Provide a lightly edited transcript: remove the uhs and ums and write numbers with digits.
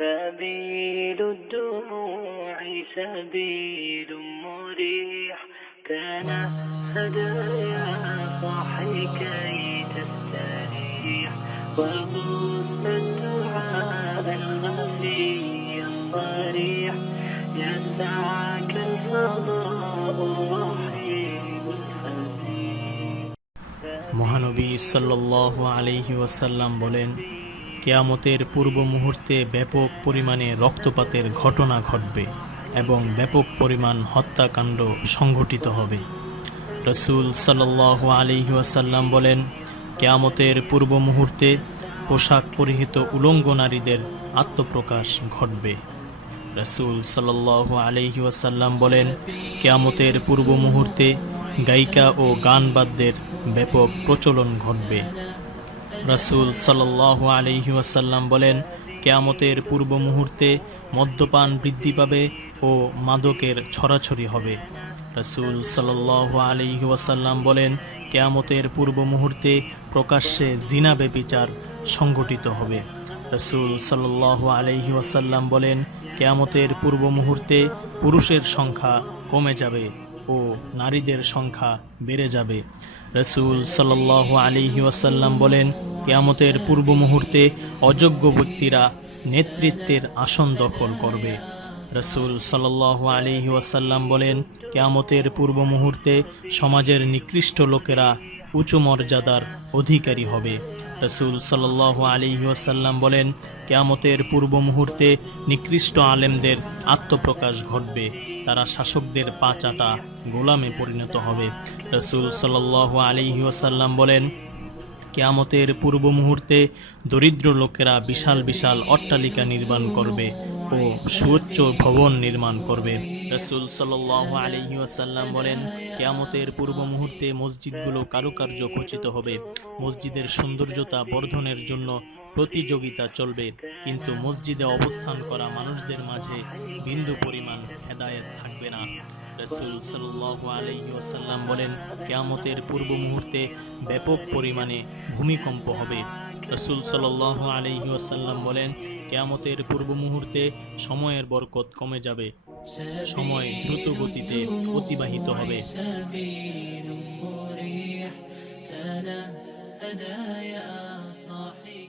سبيل الدموع سبيل مريح تنهد يا صاحي كي تستريح وغص الدعاء الخفي الصريح يسعك الفضاء الرحيم الفسيح মহানবী সাল্লাল্লাহু আলাইহি ওয়াসাল্লাম বলেন, কিয়ামতের পূর্ব মুহূর্তে ব্যাপক পরিমাণে রক্তপাতের ঘটনা ঘটবে এবং ব্যাপক পরিমাণ হত্যাকাণ্ড সংঘটিত হবে। রাসূল সাল্লাল্লাহু আলাইহি ওয়াসাল্লাম বলেন, কিয়ামতের পূর্ব মুহূর্তে পোশাক পরিহিত উলঙ্গ নারীদের আত্মপ্রকাশ ঘটবে। রাসূল সাল্লাল্লাহু আলাইহি ওয়াসাল্লাম বলেন, কিয়ামতের পূর্ব মুহূর্তে গায়িকা ও গানবাদ্যের ব্যাপক প্রচলন ঘটবে। রাসূল সাল্লাল্লাহু আলাইহি ওয়াসাল্লাম বলেন, কিয়ামতের পূর্ব মুহূর্তে মদ্যপান বৃদ্ধি পাবে ও মাদকের ছড়াছড়ি হবে। রাসূল সাল্লাল্লাহু আলাইহি ওয়াসাল্লাম বলেন, কিয়ামতের পূর্ব মুহূর্তে প্রকাশ্যে জিনা ব্যভিচার সংঘটিত হবে। রাসূল সাল্লাল্লাহু আলাইহি ওয়াসাল্লাম বলেন, কিয়ামতের পূর্ব মুহূর্তে পুরুষের সংখ্যা কমে যাবে ও নারীদের সংখ্যা বেড়ে যাবে। রাসূল সাল্লাল্লাহু আলাইহি ওয়াসাল্লাম বলেন, কিয়ামতের পূর্ব মুহূর্তে অযোগ্য ব্যক্তিরা নেতৃত্বের আসন দখল করবে। রাসূল সাল্লাল্লাহু আলাইহি ওয়াসাল্লাম বলেন, কিয়ামতের পূর্ব মুহূর্তে সমাজের নিকৃষ্ট লোকেরা উঁচু মর্যাদার অধিকারী হবে। রাসূল সাল্লাল্লাহু আলাইহি ওয়াসাল্লাম বলেন, কিয়ামতের পূর্ব মুহূর্তে নিকৃষ্ট আলেমদের আত্মপ্রকাশ ঘটবে, তারা শাসকদের পা চাটা গোলামে পরিণত হবে। রাসূল সাল্লাল্লাহু আলাইহি ওয়াসাল্লাম বলেন, কিয়ামতের পূর্ব মুহূর্তে দরিদ্র লোকেরা বিশাল বিশাল অট্টালিকা নির্মাণ করবে ও সুউচ্চ ভবন নির্মাণ করবে। রাসূল সাল্লাল্লাহু আলাইহি ওয়াসাল্লাম বলেন, কিয়ামতের পূর্ব মুহূর্তে মসজিদগুলো কারুকার্য খচিত হবে, মসজিদের সৌন্দর্যতা বর্ধনের জন্য প্রতিযোগিতা চলবে, কিন্তু মসজিদে অবস্থান করা মানুষদের মাঝে বিন্দু পরিমাণ হেদায়েত থাকবে না। রাসূল সাল্লাল্লাহু আলাইহি ওয়াসাল্লাম বলেন, কিয়ামতের পূর্ব মুহূর্তে ব্যাপক পরিমাণে ভূমিকম্প হবে। রাসূল সাল্লাল্লাহু আলাইহি ওয়াসাল্লাম বলেন, কিয়ামতের পূর্ব মুহূর্তে সময়ের বরকত কমে যাবে, সময় দ্রুত গতিতে অতিবাহিত হবে।